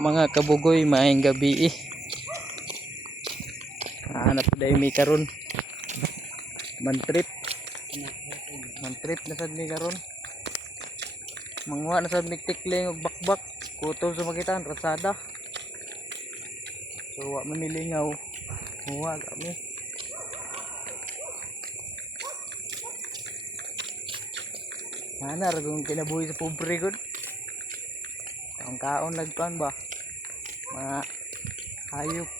Mga kabugoy, maayong gabi eh. Hanap po dahil may karon. Mantrip. Mantrip na sad may karon. Manguha na sad may tikling og bakbak. Kutol sa makitaan, rasada. So wa man nilingaw. Huwa kami. Mana ragong kinabuhi sa pobre gud. Ang kaon lagpan ba? Mga hayop.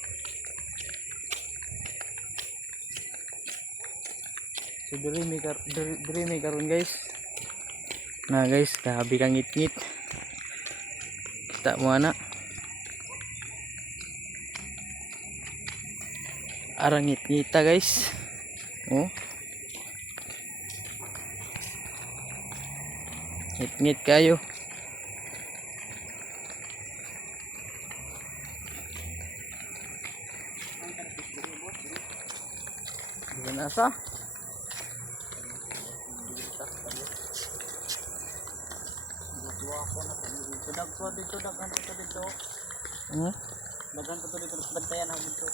So diri may karon guys. Nah guys, kahabi kang ngit-ngit. Kita mo ana. Arang ngit-ngita guys. Oh. Ngit-ngit kayo. Bukan asa. Dagan ko dito bantayan ang dito.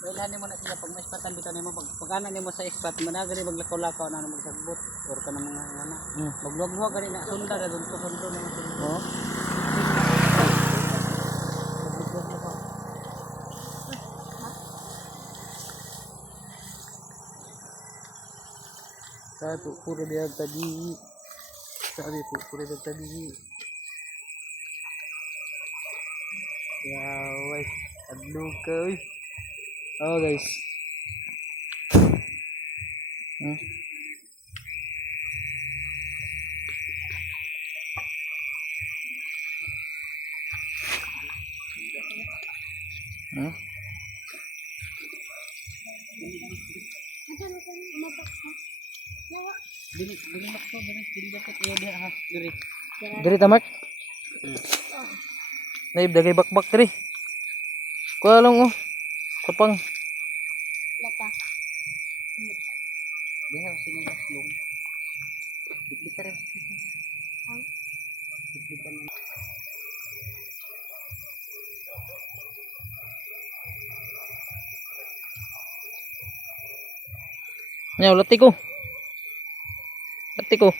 Wala nimo na sila pag ma-spatan dito nimo pag ana nimo sa spot mo na gani maglakaw-lakaw na magsagbot or ka na mga ana. Magluwag-luwag gani na sunda ra dun to sundo na sundo. Oh. Sabi puro dia tadi. Sabi puro dia tadi. Ya wes, adlug ka uy. Oh guys. Diri tamak. Naib dagay bakbak diri. Kuha lang oh. Kapang. Lapa. Diha sini maslong. Bitar. Bitar. Nyaw lati ko. Lati ko.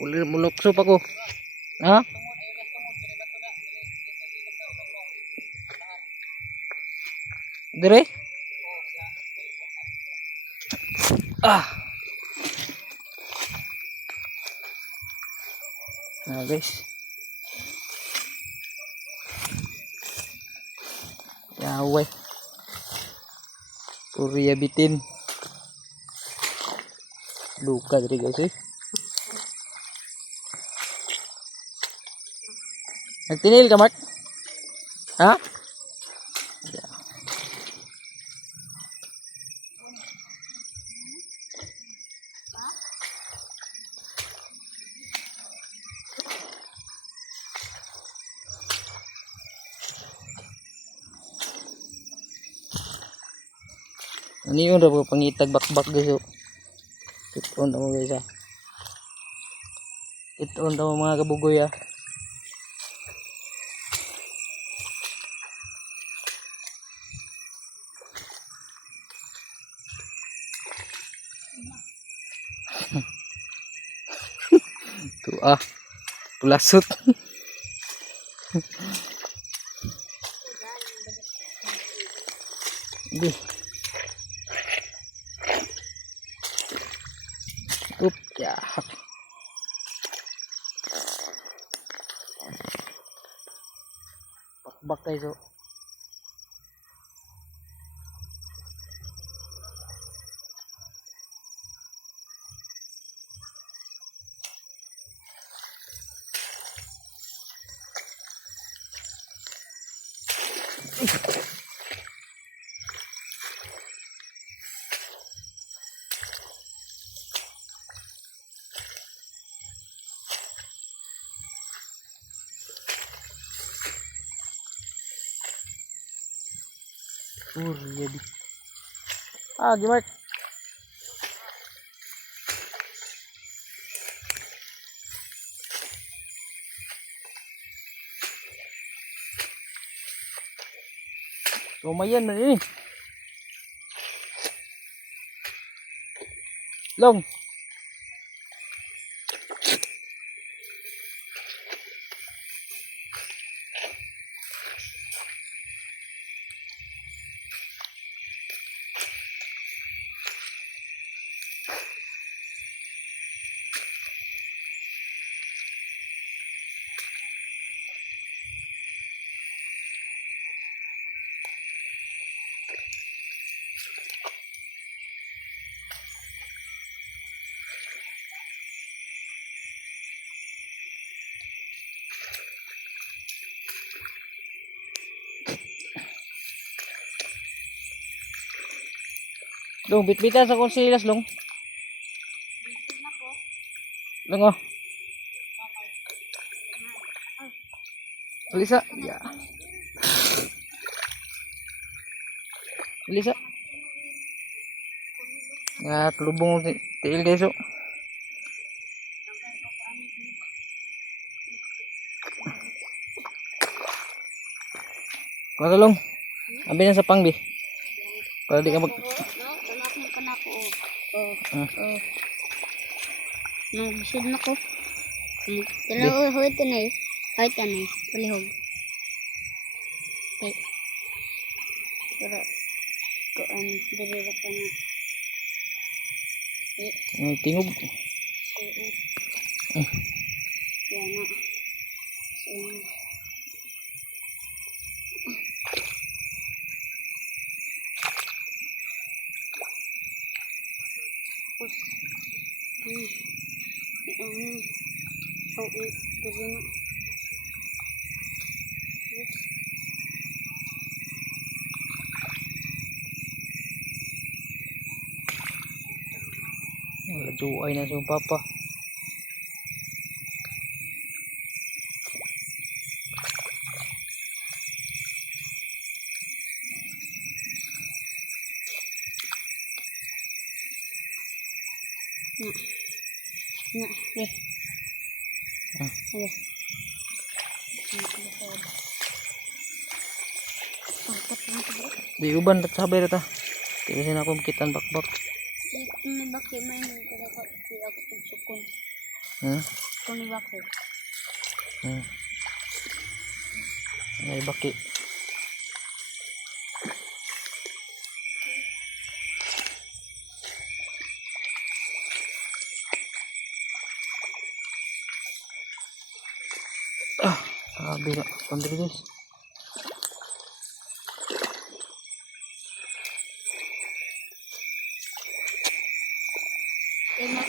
Kulir mulokso pa ko. Ha? Dire? Ah. Nah guys. Yawe. Puri bitin. Luka dari guys eh. Nagtinil ka Mark? Ha? Ano yun raw pangitag bakbak guys oh. Itoon mo guys ah. Itoon mo mga kabugoy ah. Tuh ah. Pulasot. Di. Up ya. Bakbak guys oh. Jadi. Ah, gimana? Lumayan na rin. Long. Long, bitbitan sa konsilas, Long. Long, oh. Alisa, ya. Alisa. Ya, kelubung tiil guys, oh. Kuha Long. Ambil na sa pangbi. Para di ka mag... Nagbisod na ko. Dalawa hoy tanay. Hoy tanay. Palihog. Okay. Pero ko an diri ra ka na. Tingog. Yan na. Tapos diri na. Lajuay na siyang papa. Na, okay. Okay. Di uban tat sabay rata. Kaya sin ako makitan bakbak. Kung bakit may nagkala ko ako tugsukon. Kung bakit. Ay baki. Sabi na, pandiri guys.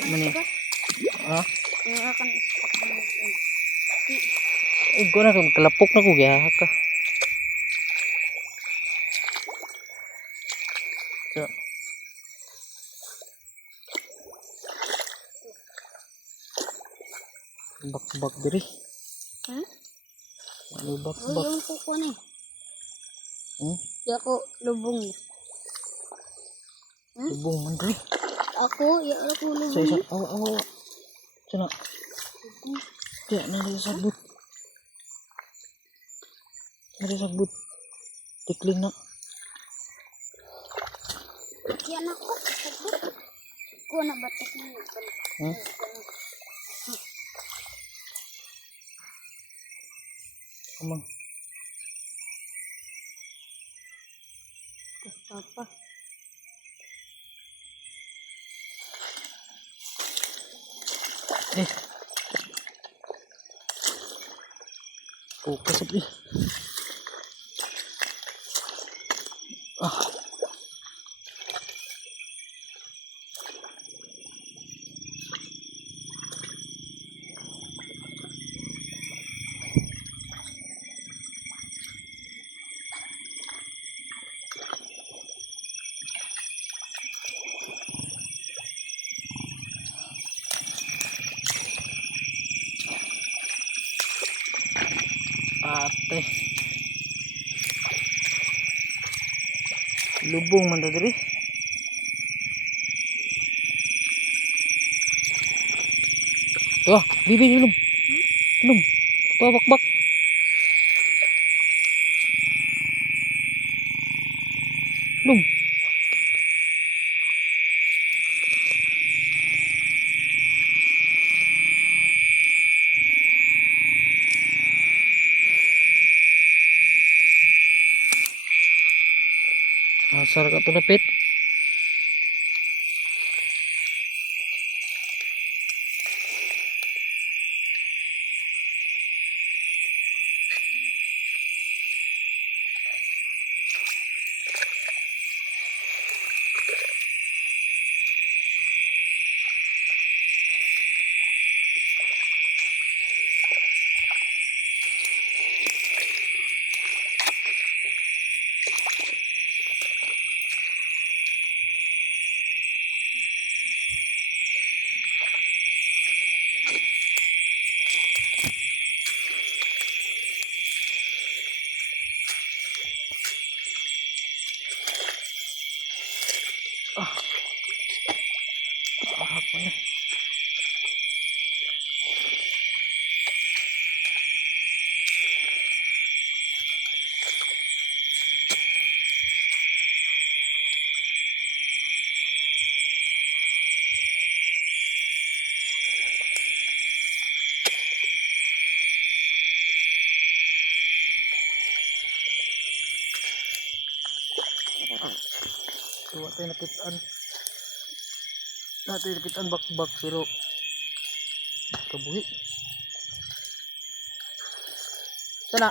Mani. Ha? Yung akan istok na ito. Ikaw na kung kalapok na ko gaya ka. So. Bak-bak diri. Ano bak-bak? Yung kuko ni. Di ako lubong. Lubong man diri. Ako lubong. Sa isa, awa. Sana. Kaya narisabot. Narisabot. Tikling na. Yan ako. Ko na batak na yun. Amang. Apa? Fokus sabi. Ate. Lubong man diri. Tuh, bibi belum. Belum. Tuh bak-bak. Dong. Asar ka to napit. Apa ya? Tuwa tayo nakitaan. Natin nakitaan bakbak pero kabuhi. Sana.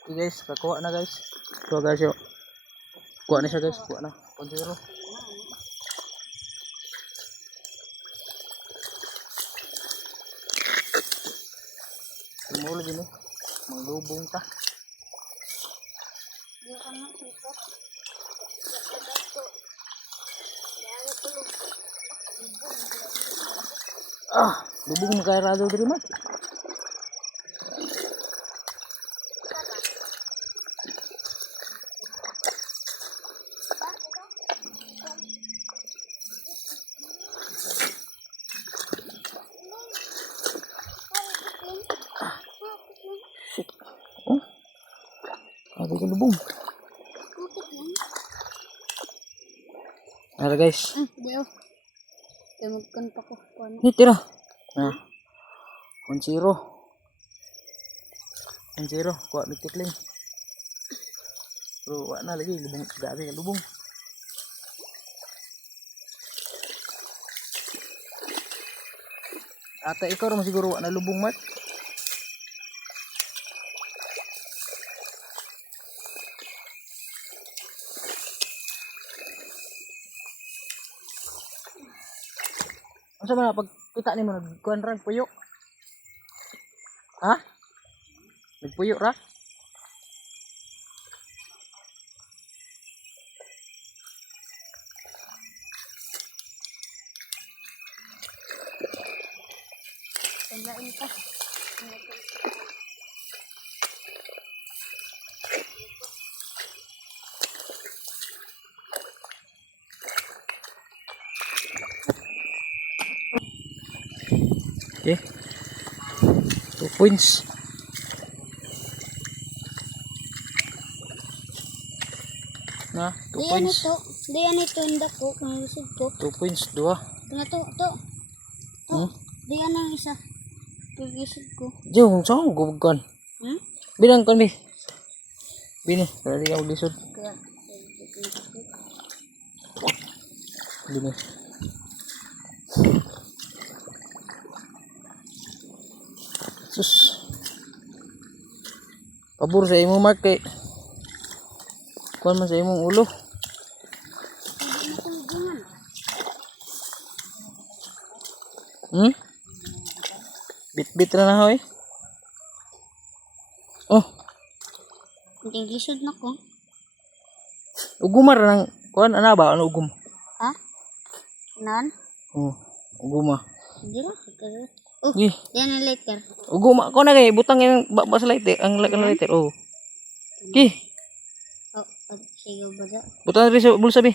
Okay guys, kakuha na guys. Kuha guys yo. Kuha na siya guys, kuha na. Konjuro. Mula gini, manglubong ta. Lubong mo kaya rado diri man. Oh, ada ke lubong. Ada guys. Diyo. Tumugkan pa ko. Ini tira. Nah. 1-0. 1-0. Kuha ni Tikling. Pero wala na lagi. Lubong. Gabi ka lubong. Ata ikaw rin siguro wala na lubong, Mark. Ano ba na pagkita ni mo nagkuhan ra puyo? Ha? Nagpuyo ra? Tandain pa. Okay. 2 points. Na, 2 points. Diyan ito hindi ko kung lusod ko. 2 points, 2. Ito to. Diyan ang isa. Lusod ko. Jom, saan ko gubugkan? Bilang kan, Bi. Bini, para di ka maglisod. Kaya. Bini. Sus. Pabor sa imo, Mark, kay kuhan man sa imong ulo. Bit-bit na na, hoy. Oh, Hindi lusod na ko. ugumar ng kuhan, ana ba? Ano ugum? Ha? Nan? Oh, uguma. Hindi lang. Oh, Gi, yan ang lighter. uguma ko na kay butang yung ba sa lighter, ang lighter. Oh. Gi, Oh, sige ba da? butang rin sa bulsa, Bi.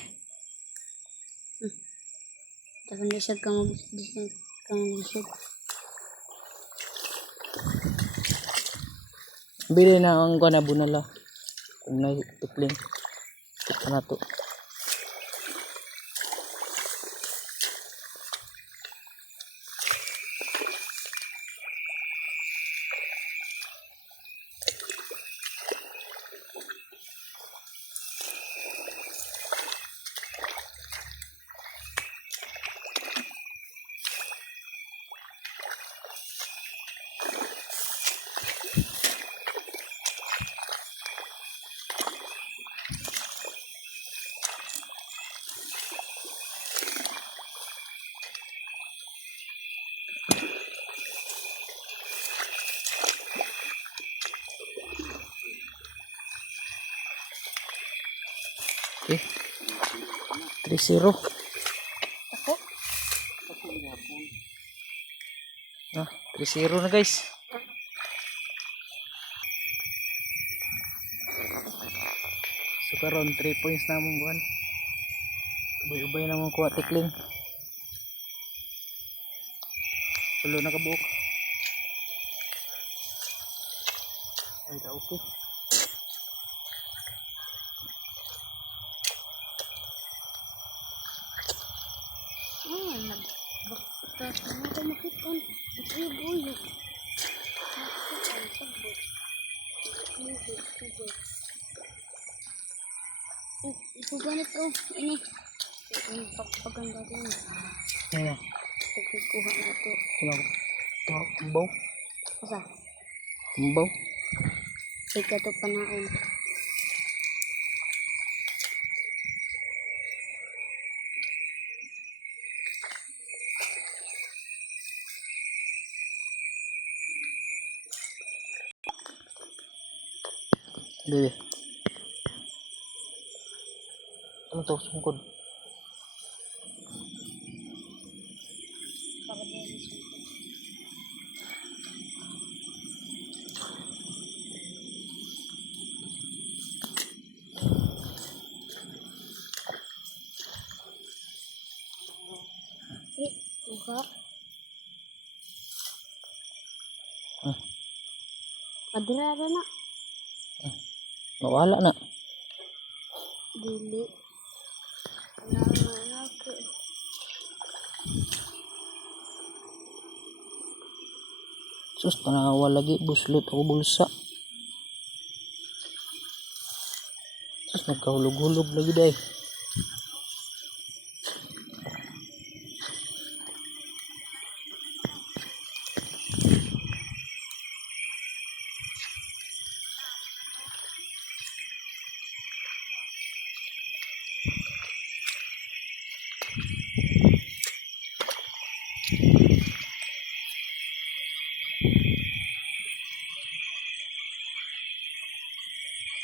Tapos lisod ka mo. Lisod. Bili na ang kuan na bunala. Kung na tikling. Ito na to. Okay. 3-0. Ako? Ah, 3-0 na guys. So karon 3 points na mong buwan. Ubay-ubay na mong kuha tikling. Tulo na kabuok. Ay, okay. Tapos ano ka makitan? Ito yung bulog. Ito ganit oh. Ini. Ito pagpaganda din. Yeah. Pagkukuha na ito. Kumbaw. Asa? Kumbaw. Ika ito panaon. Dili. Ano to? Sungkod. Kuha. Adirara na. Mawala na. Dili. Anak ko. Sus, tanawa lagi. Buslot ako bulsa. Sus, nagkahulog-hulog lagi day.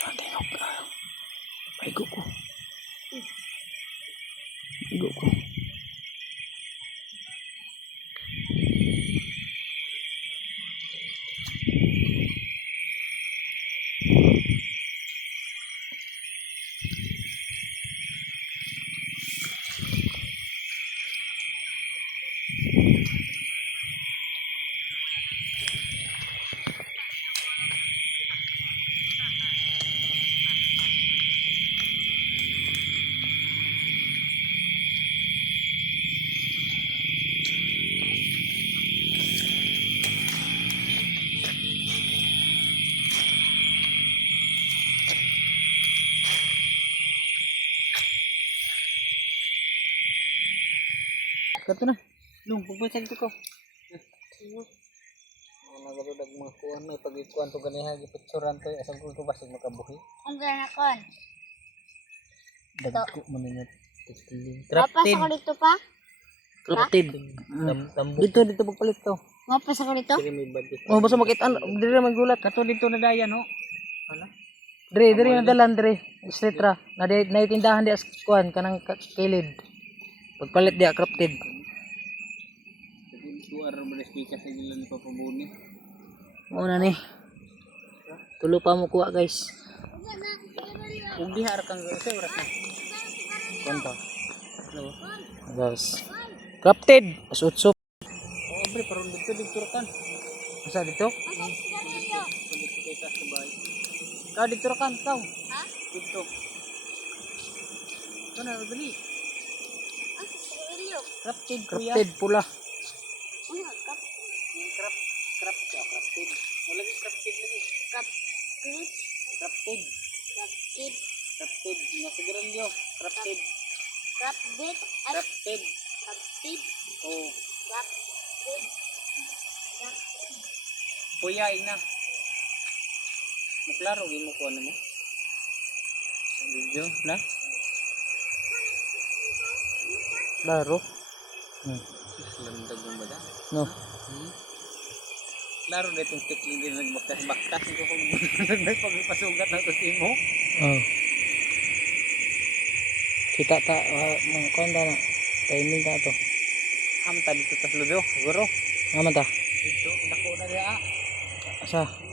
Tengok lah. Paigo ko. Paigo ko. Kato na. Lung, pagpasag ito ko. Nagadudag mga kuwan may pag-ikuan to ganiha gipicturan to asam ko basig makabuhi. Ang gana kon. Dagko man ninyo tikling. Mapas ako dito pa? Crafted. Dito pagpalit to. Mapas ako dito? Oh, basta makita dire man gulat kato dito na daya no. Ano? Dire na dalan dire. Islitra na naitindahan di as kuan kanang kilid. Pagpalit dia crafted. Suar beres sa gilan papabuni. Mao na ni. Tulo pa mo kuha guys. Ug diha ra kang sa oras na. Konto. Ano? Guys. Crafted. Asutso. Oh, bre paron dito kan. Asa dito? kaysa sa bahay. Kau dito ra kan kau. Ha? Dito. Kau na dali. Ang sa'yo. Crafted kuya. Crafted pula. Ano, Crafted. Wala lagi crafted lagi. kapit. Crafted. Kapit. Crafted. Nasa granyo. Crafted. Kapit. Crafted. Kapit. Oh. Kapit. Kuya ina. Maklaro gi mo ko ano mo. Video na. Klaro. Landag mo ba da? No. Klaro na itong tikling din nagbakas-bakas ko kung nagpagpasugat na ito mo. Oh. Kita ta mong konda na. Timing ta to. Hamta dito tas ludo, siguro. Aman ta. Dito, dako na dia. Asa?